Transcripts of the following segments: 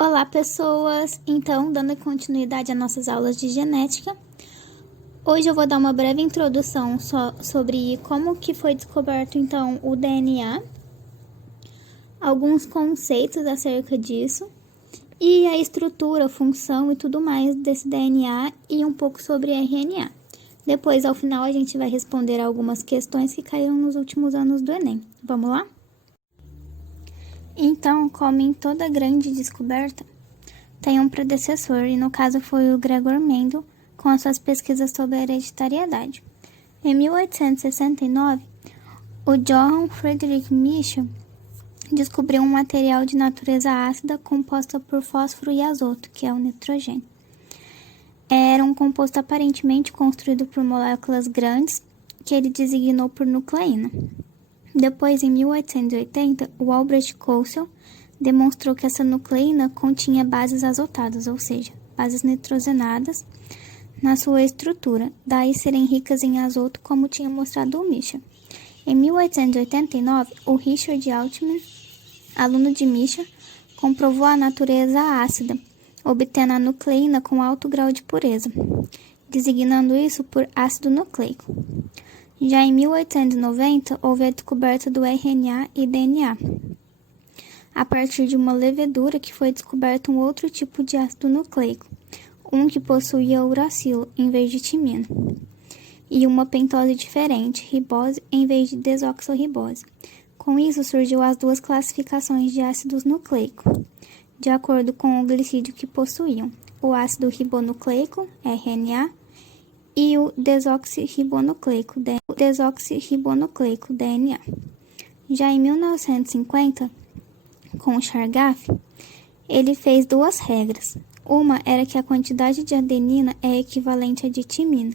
Olá, pessoas! Então, dando continuidade às nossas aulas de genética, hoje eu vou dar uma breve introdução sobre como que foi descoberto, então, o DNA, alguns conceitos acerca disso, e a estrutura, função e tudo mais desse DNA e um pouco sobre RNA. Depois, ao final, a gente vai responder algumas questões que caíram nos últimos anos do Enem. Vamos lá? Então, como em toda grande descoberta, tem um predecessor, e no caso foi o Gregor Mendel, com as suas pesquisas sobre a hereditariedade. Em 1869, o Johann Friedrich Michel descobriu um material de natureza ácida composta por fósforo e azoto, que é o nitrogênio. Era um composto aparentemente construído por moléculas grandes, que ele designou por nucleína. Depois, em 1880, o Albrecht Kossel demonstrou que essa nucleína continha bases azotadas, ou seja, bases nitrogenadas, na sua estrutura, daí serem ricas em azoto, como tinha mostrado o Michel. Em 1889, o Richard Altman, aluno de Michel, comprovou a natureza ácida, obtendo a nucleína com alto grau de pureza, designando isso por ácido nucleico. Já em 1890, houve a descoberta do RNA e DNA. A partir de uma levedura que foi descoberto um outro tipo de ácido nucleico, um que possuía uracilo em vez de timina, e uma pentose diferente, ribose em vez de desoxirribose. Com isso surgiu as duas classificações de ácidos nucleicos, de acordo com o glicídio que possuíam, o ácido ribonucleico, RNA, e o desoxirribonucleico, DNA. Já em 1950, com Chargaff, ele fez duas regras. Uma era que a quantidade de adenina é equivalente à de timina,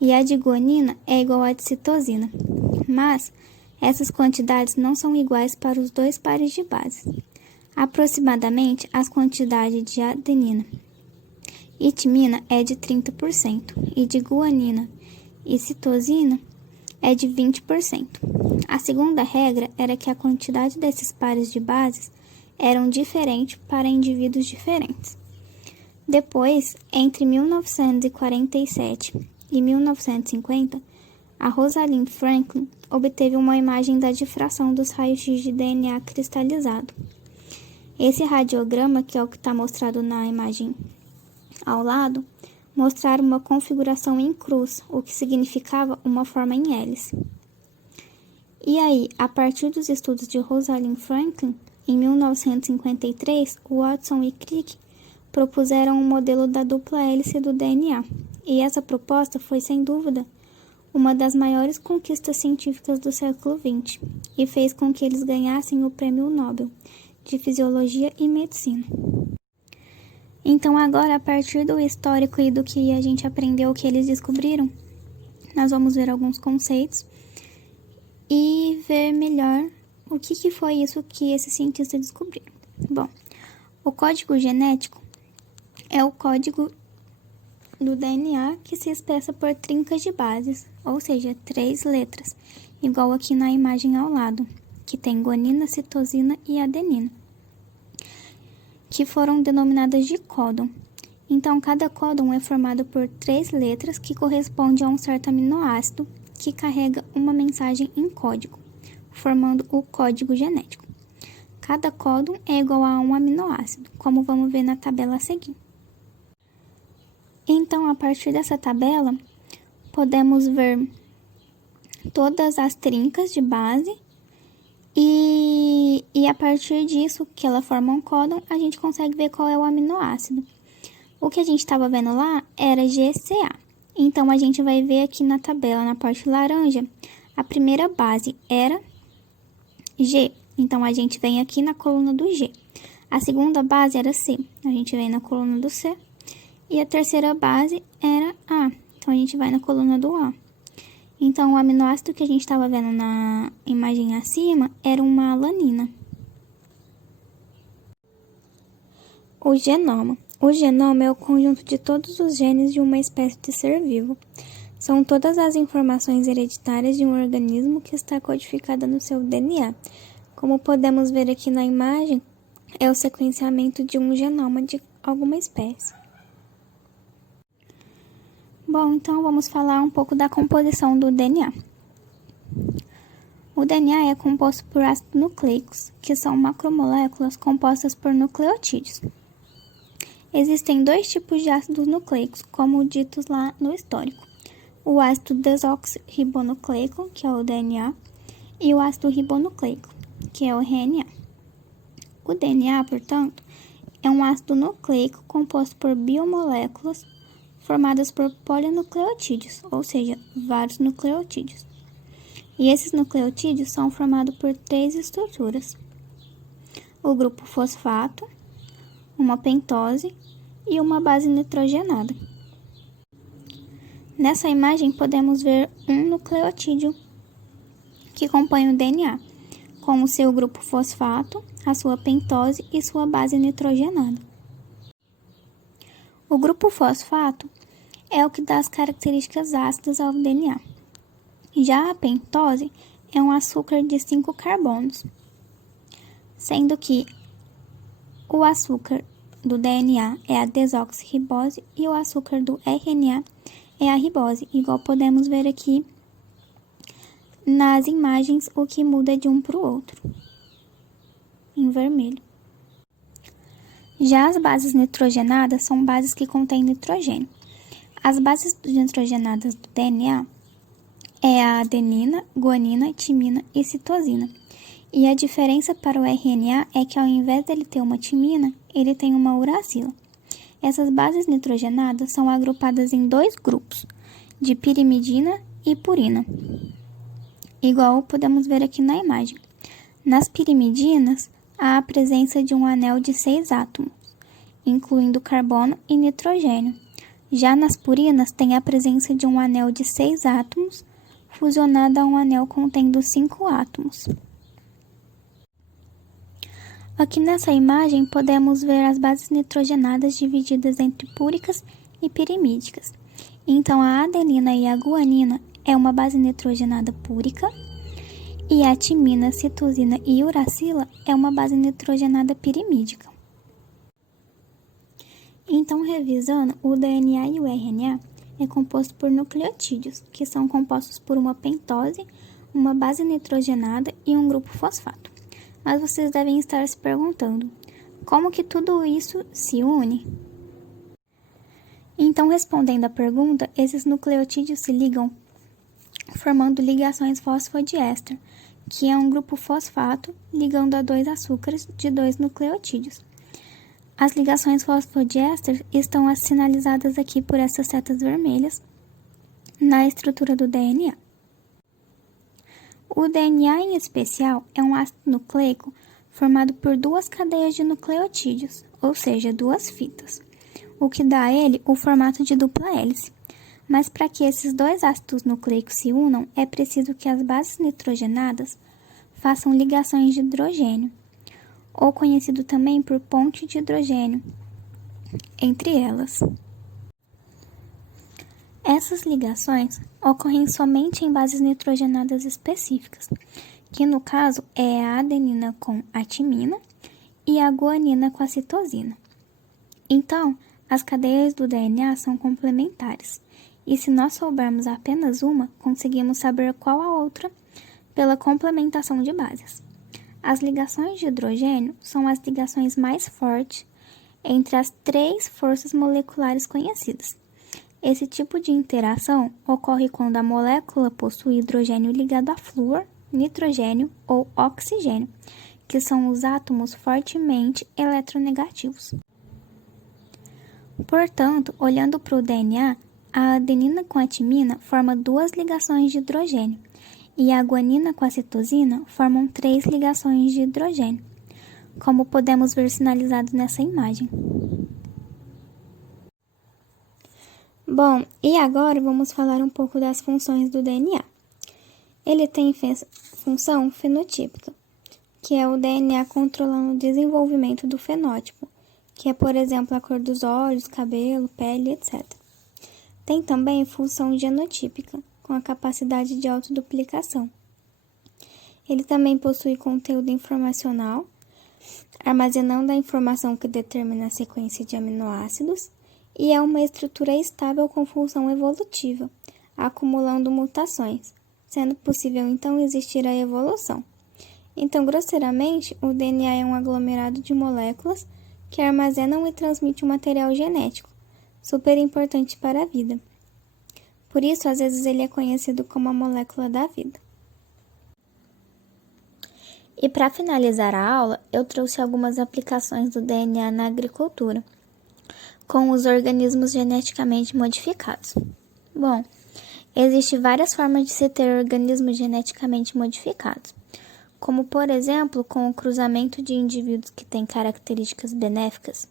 e a de guanina é igual à de citosina. Mas essas quantidades não são iguais para os dois pares de bases. Aproximadamente, as quantidades de adenina e timina é de 30%, e de guanina e citosina é de 20%. A segunda regra era que a quantidade desses pares de bases eram diferentes para indivíduos diferentes. Depois, entre 1947 e 1950, a Rosalind Franklin obteve uma imagem da difração dos raios-x de DNA cristalizado. Esse radiograma, que é o que está mostrado na imagem ao lado, mostraram uma configuração em cruz, o que significava uma forma em hélice. E aí, a partir dos estudos de Rosalind Franklin, em 1953, Watson e Crick propuseram um modelo da dupla hélice do DNA, e essa proposta foi, sem dúvida, uma das maiores conquistas científicas do século XX, e fez com que eles ganhassem o Prêmio Nobel de Fisiologia e Medicina. Então, agora, a partir do histórico e do que a gente aprendeu, o que eles descobriram, nós vamos ver alguns conceitos e ver melhor o que foi isso que esses cientistas descobriram. Bom, o código genético é o código do DNA que se expressa por trincas de bases, ou seja, 3 letras, igual aqui na imagem ao lado, que tem guanina, citosina e adenina, que foram denominadas de códon. Então, cada códon é formado por 3 letras que correspondem a um certo aminoácido que carrega uma mensagem em código, formando o código genético. Cada códon é igual a um aminoácido, como vamos ver na tabela a seguir. Então, a partir dessa tabela, podemos ver todas as trincas de base e a partir disso, que ela forma um códon, a gente consegue ver qual é o aminoácido. O que a gente estava vendo lá era GCA. Então, a gente vai ver aqui na tabela, na parte laranja, a primeira base era G. Então, a gente vem aqui na coluna do G. A segunda base era C. A gente vem na coluna do C. E a terceira base era A. Então, a gente vai na coluna do A. Então, o aminoácido que a gente estava vendo na imagem acima era uma alanina. O genoma. O genoma é o conjunto de todos os genes de uma espécie de ser vivo. São todas as informações hereditárias de um organismo que está codificada no seu DNA. Como podemos ver aqui na imagem, é o sequenciamento de um genoma de alguma espécie. Bom, então vamos falar um pouco da composição do DNA. O DNA é composto por ácidos nucleicos, que são macromoléculas compostas por nucleotídeos. Existem dois tipos de ácidos nucleicos, como ditos lá no histórico. O ácido desoxirribonucleico, que é o DNA, e o ácido ribonucleico, que é o RNA. O DNA, portanto, é um ácido nucleico composto por biomoléculas formadas por polinucleotídeos, ou seja, vários nucleotídeos. E esses nucleotídeos são formados por três estruturas: o grupo fosfato, uma pentose e uma base nitrogenada. Nessa imagem podemos ver um nucleotídeo que compõe o DNA, com o seu grupo fosfato, a sua pentose e sua base nitrogenada. O grupo fosfato é o que dá as características ácidas ao DNA. Já a pentose é um açúcar de 5 carbonos, sendo que o açúcar do DNA é a desoxirribose e o açúcar do RNA é a ribose, igual podemos ver aqui nas imagens o que muda de um para o outro, em vermelho. Já as bases nitrogenadas são bases que contêm nitrogênio. As bases nitrogenadas do DNA é a adenina, guanina, timina e citosina. E a diferença para o RNA é que ao invés dele ter uma timina, ele tem uma uracila. Essas bases nitrogenadas são agrupadas em dois grupos, de pirimidina e purina, igual podemos ver aqui na imagem. Nas pirimidinas, há a presença de um anel de 6 átomos, incluindo carbono e nitrogênio. Já nas purinas, tem a presença de um anel de 6 átomos, fusionado a um anel contendo 5 átomos. Aqui nessa imagem, podemos ver as bases nitrogenadas divididas entre púricas e pirimídicas. Então, a adenina e a guanina é uma base nitrogenada púrica, e a timina, citosina e uracila é uma base nitrogenada pirimídica. Então, revisando, o DNA e o RNA é composto por nucleotídeos, que são compostos por uma pentose, uma base nitrogenada e um grupo fosfato. Mas vocês devem estar se perguntando, como que tudo isso se une? Então, respondendo à pergunta, esses nucleotídeos se ligam formando ligações fosfodiéster, que é um grupo fosfato ligando a dois açúcares de dois nucleotídeos. As ligações fosfodiéster estão sinalizadas aqui por essas setas vermelhas na estrutura do DNA. O DNA, em especial, é um ácido nucleico formado por duas cadeias de nucleotídeos, ou seja, duas fitas, o que dá a ele o formato de dupla hélice. Mas para que esses dois ácidos nucleicos se unam, é preciso que as bases nitrogenadas façam ligações de hidrogênio, ou conhecido também por ponte de hidrogênio, entre elas. Essas ligações ocorrem somente em bases nitrogenadas específicas, que no caso é a adenina com a timina e a guanina com a citosina. Então, as cadeias do DNA são complementares, e se nós soubermos apenas uma, conseguimos saber qual a outra pela complementação de bases. As ligações de hidrogênio são as ligações mais fortes entre as 3 forças moleculares conhecidas. Esse tipo de interação ocorre quando a molécula possui hidrogênio ligado a flúor, nitrogênio ou oxigênio, que são os átomos fortemente eletronegativos. Portanto, olhando para o DNA, a adenina com a timina forma 2 ligações de hidrogênio, e a guanina com a citosina formam 3 ligações de hidrogênio, como podemos ver sinalizado nessa imagem. Bom, e agora vamos falar um pouco das funções do DNA. Ele tem função fenotípica, que é o DNA controlando o desenvolvimento do fenótipo, que é, por exemplo, a cor dos olhos, cabelo, pele, etc. Tem também função genotípica, com a capacidade de autoduplicação. Ele também possui conteúdo informacional, armazenando a informação que determina a sequência de aminoácidos, e é uma estrutura estável com função evolutiva, acumulando mutações, sendo possível então existir a evolução. Então, grosseiramente, o DNA é um aglomerado de moléculas que armazenam e transmitem o material genético, super importante para a vida. Por isso, às vezes, ele é conhecido como a molécula da vida. E para finalizar a aula, eu trouxe algumas aplicações do DNA na agricultura, com os organismos geneticamente modificados. Bom, existem várias formas de se ter organismos geneticamente modificados, como, por exemplo, com o cruzamento de indivíduos que têm características benéficas.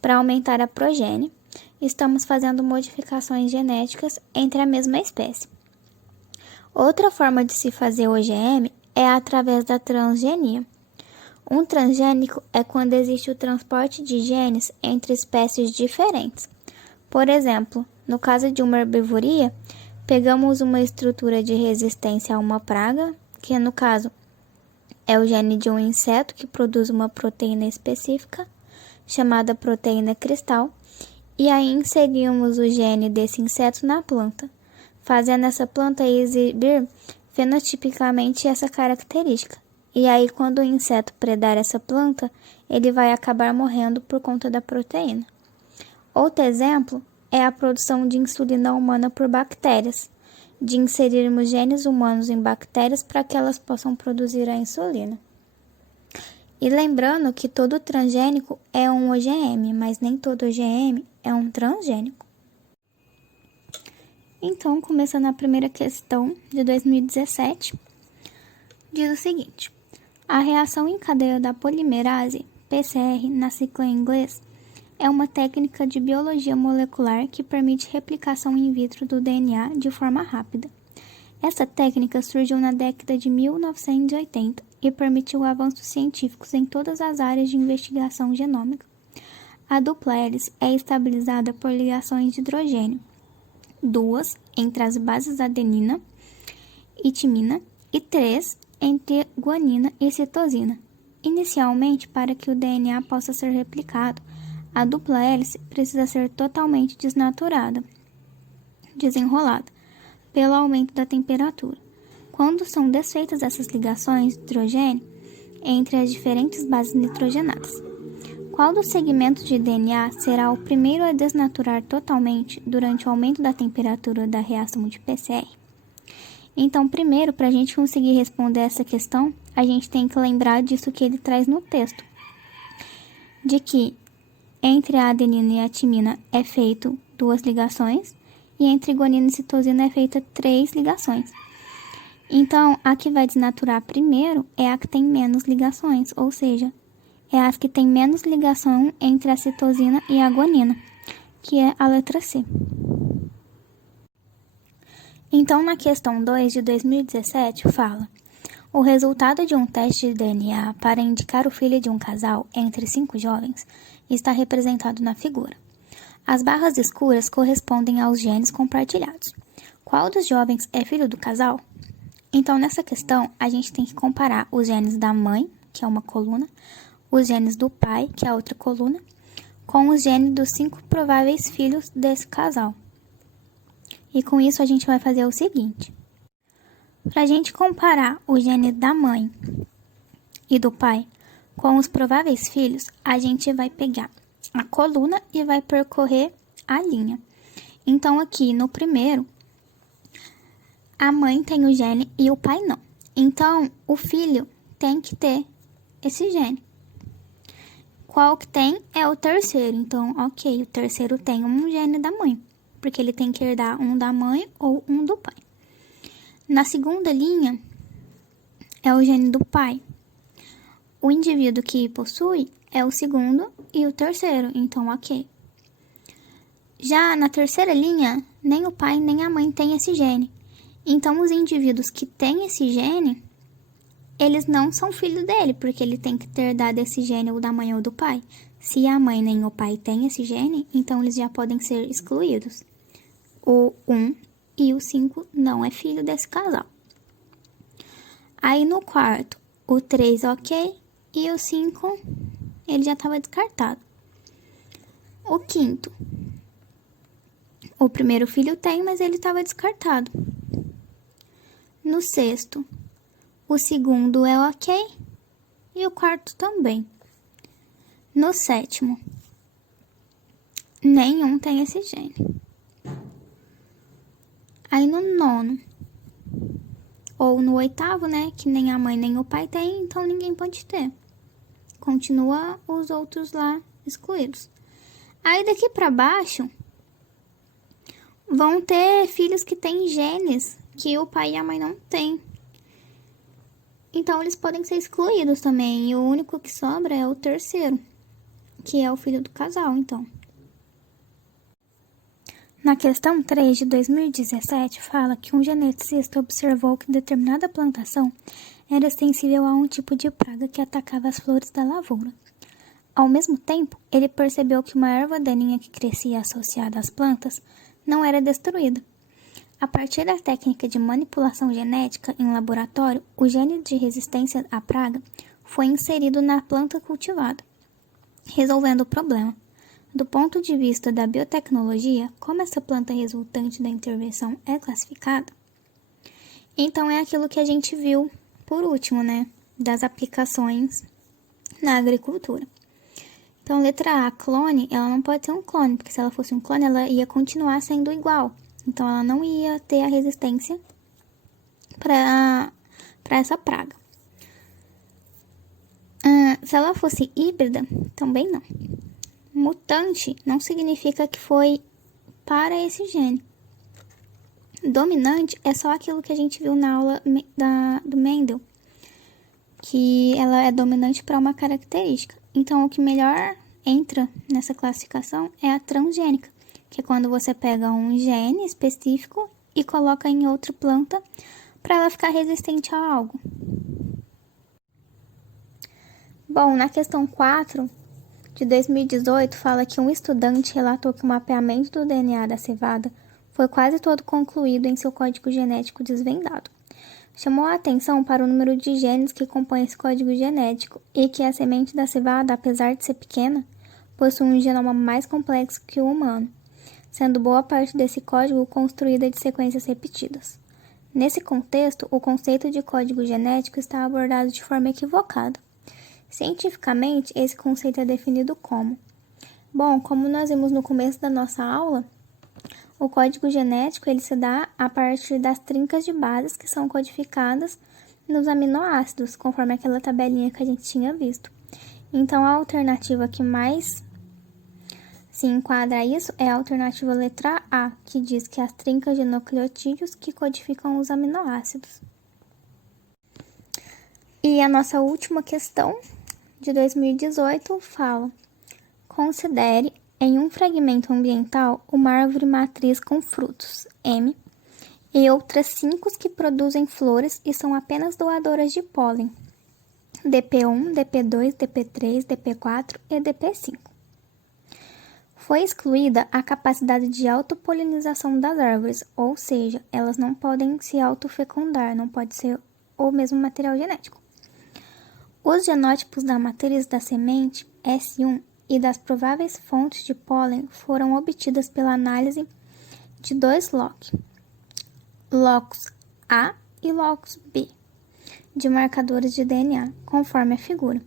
Para aumentar a progênie, estamos fazendo modificações genéticas entre a mesma espécie. Outra forma de se fazer OGM é através da transgenia. Um transgênico é quando existe o transporte de genes entre espécies diferentes. Por exemplo, no caso de uma herbivoria, pegamos uma estrutura de resistência a uma praga, que no caso é o gene de um inseto que produz uma proteína específica, chamada proteína cristal, e aí inserimos o gene desse inseto na planta, fazendo essa planta exibir fenotipicamente essa característica. E aí, quando o inseto predar essa planta, ele vai acabar morrendo por conta da proteína. Outro exemplo é a produção de insulina humana por bactérias, de inserirmos genes humanos em bactérias para que elas possam produzir a insulina. E lembrando que todo transgênico é um OGM, mas nem todo OGM é um transgênico. Então, começando a primeira questão de 2017, diz o seguinte: a reação em cadeia da polimerase, PCR, na sigla em inglês, é uma técnica de biologia molecular que permite replicação in vitro do DNA de forma rápida. Essa técnica surgiu na década de 1980 e permitiu avanços científicos em todas as áreas de investigação genômica. A dupla hélice é estabilizada por ligações de hidrogênio, duas entre as bases adenina e timina e três entre guanina e citosina. Inicialmente, para que o DNA possa ser replicado, a dupla hélice precisa ser totalmente desenrolada, pelo aumento da temperatura. Quando são desfeitas essas ligações de hidrogênio entre as diferentes bases nitrogenadas, qual dos segmentos de DNA será o primeiro a desnaturar totalmente durante o aumento da temperatura da reação de PCR? Então, primeiro, para a gente conseguir responder essa questão, a gente tem que lembrar disso que ele traz no texto, de que entre a adenina e a timina é feito duas ligações, e entre guanina e citosina é feita 3 ligações. Então, a que vai desnaturar primeiro é a que tem menos ligações, ou seja, é a que tem menos ligação entre a citosina e a guanina, que é a letra C. Então, na questão 2 de 2017, fala: o resultado de um teste de DNA para indicar o filho de um casal entre 5 jovens está representado na figura. As barras escuras correspondem aos genes compartilhados. Qual dos jovens é filho do casal? Então, nessa questão, a gente tem que comparar os genes da mãe, que é uma coluna, os genes do pai, que é a outra coluna, com os genes dos 5 prováveis filhos desse casal. E com isso, a gente vai fazer o seguinte: para a gente comparar o gene da mãe e do pai com os prováveis filhos, a gente vai pegar a coluna e vai percorrer a linha. Então, aqui no primeiro, a mãe tem o gene e o pai não. Então, o filho tem que ter esse gene. Qual que tem é o terceiro. Então, ok, o terceiro tem um gene da mãe, porque ele tem que herdar um da mãe ou um do pai. Na segunda linha, é o gene do pai. O indivíduo que possui é o segundo e o terceiro, então ok. Já na terceira linha, nem o pai nem a mãe têm esse gene. Então, os indivíduos que têm esse gene, eles não são filhos dele, porque ele tem que ter dado esse gene ou da mãe ou do pai. Se a mãe nem o pai têm esse gene, então eles já podem ser excluídos. O 1 e o 5 não é filho desse casal. Aí no quarto, o 3 ok, E o 5, ele já estava descartado. O quinto, o primeiro filho tem, mas ele estava descartado. No sexto, o segundo é ok e o quarto também. No sétimo, nenhum tem esse gene. Aí no nono, ou no oitavo, né, que nem a mãe nem o pai tem, então ninguém pode ter. Continua os outros lá excluídos. Aí daqui para baixo, vão ter filhos que têm genes que o pai e a mãe não têm. Então, eles podem ser excluídos também. E o único que sobra é o terceiro, que é o filho do casal, então. Na questão 3 de 2017, fala que um geneticista observou que determinada plantação era sensível a um tipo de praga que atacava as flores da lavoura. Ao mesmo tempo, ele percebeu que uma erva daninha que crescia associada às plantas não era destruída. A partir da técnica de manipulação genética em laboratório, o gene de resistência à praga foi inserido na planta cultivada, resolvendo o problema. Do ponto de vista da biotecnologia, como essa planta resultante da intervenção é classificada? Então é aquilo que a gente viu por último, né? Das aplicações na agricultura. Então, letra A, clone, ela não pode ser um clone, porque se ela fosse um clone, ela ia continuar sendo igual. Então, ela não ia ter a resistência para essa praga. Se ela fosse híbrida, também não. Mutante não significa que foi para esse gene. Dominante é só aquilo que a gente viu na aula do Mendel, que ela é dominante para uma característica. Então, o que melhor entra nessa classificação é a transgênica, que é quando você pega um gene específico e coloca em outra planta para ela ficar resistente a algo. Bom, na questão 4 de 2018, fala que um estudante relatou que o mapeamento do DNA da cevada foi quase todo concluído em seu código genético desvendado. Chamou a atenção para o número de genes que compõem esse código genético e que a semente da cevada, apesar de ser pequena, possui um genoma mais complexo que o humano, sendo boa parte desse código construída de sequências repetidas. Nesse contexto, o conceito de código genético está abordado de forma equivocada. Cientificamente, esse conceito é definido como: bom, como nós vimos no começo da nossa aula, o código genético ele se dá a partir das trincas de bases que são codificadas nos aminoácidos, conforme aquela tabelinha que a gente tinha visto. Então, a alternativa que mais se enquadra a isso é a alternativa letra A, que diz que as trincas de nucleotídeos que codificam os aminoácidos. E a nossa última questão, de 2018, fala: considere em um fragmento ambiental uma árvore matriz com frutos, M, e outras 5 que produzem flores e são apenas doadoras de pólen, DP1, DP2, DP3, DP4 e DP5. Foi excluída a capacidade de autopolinização das árvores, ou seja, elas não podem se autofecundar, não pode ser o mesmo material genético. Os genótipos da matriz da semente, S1, e das prováveis fontes de pólen foram obtidas pela análise de 2 locus A e locus B, de marcadores de DNA, conforme a figura.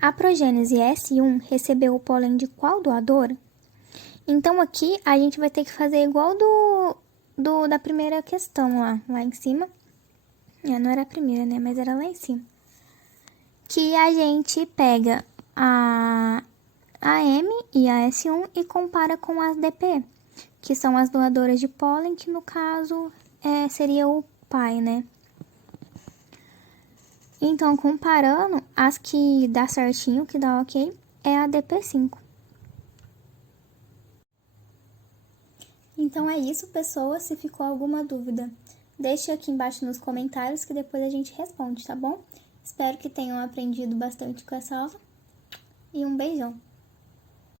A progênese S1 recebeu o pólen de qual doadora? Então, aqui a gente vai ter que fazer igual da primeira questão lá em cima. Não era a primeira, né? Mas era lá em cima. Que a gente pega a M e a S1 e compara com as DP, que são as doadoras de pólen, que no caso seria o pai, né? Então, comparando, as que dá certinho, que dá ok, é a DP5. Então é isso, pessoas. Se ficou alguma dúvida, deixe aqui embaixo nos comentários que depois a gente responde, tá bom? Espero que tenham aprendido bastante com essa aula e um beijão!